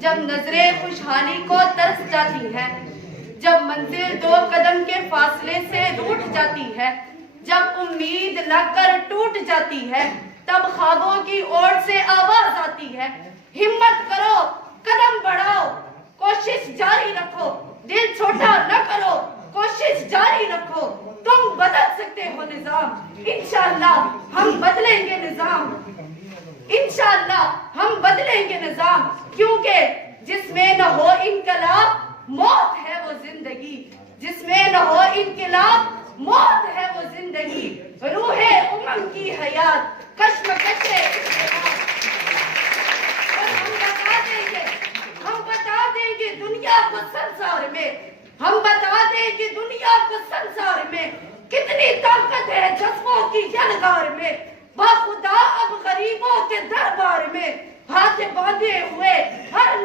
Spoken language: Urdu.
جب نظریں خوشحالی کو ترس جاتی ہے، جب منزل 2 قدم کے فاصلے سے روٹ جاتی ہے، جب امید لگ کر ٹوٹ جاتی ہے، تب خوابوں کی اوٹ سے آواز آتی ہے، ہمت کرو، قدم بڑھاؤ، کوشش جاری رکھو، دل چھوٹا نہ کرو، کوشش جاری رکھو، تم بدل سکتے ہو نظام، انشاءاللہ ہم بدلیں گے نظام، انشاءاللہ ہم بدلیں گے نظام، کیونکہ جس میں نہ ہو انقلاب موت ہے وہ زندگی، جس میں نہ ہو انقلاب موت ہے وہ زندگی، روح امم کی حیات کشمکش اور ہم بتا دیں گے دنیا کو سنسار میں، ہم بتا دیں گے دنیا کو سنسار میں کتنی طاقت ہے جذبوں کی یلغار میں، باخدا اب غریبوں کے دربار میں ہاتھ باندھے ہوئے ہر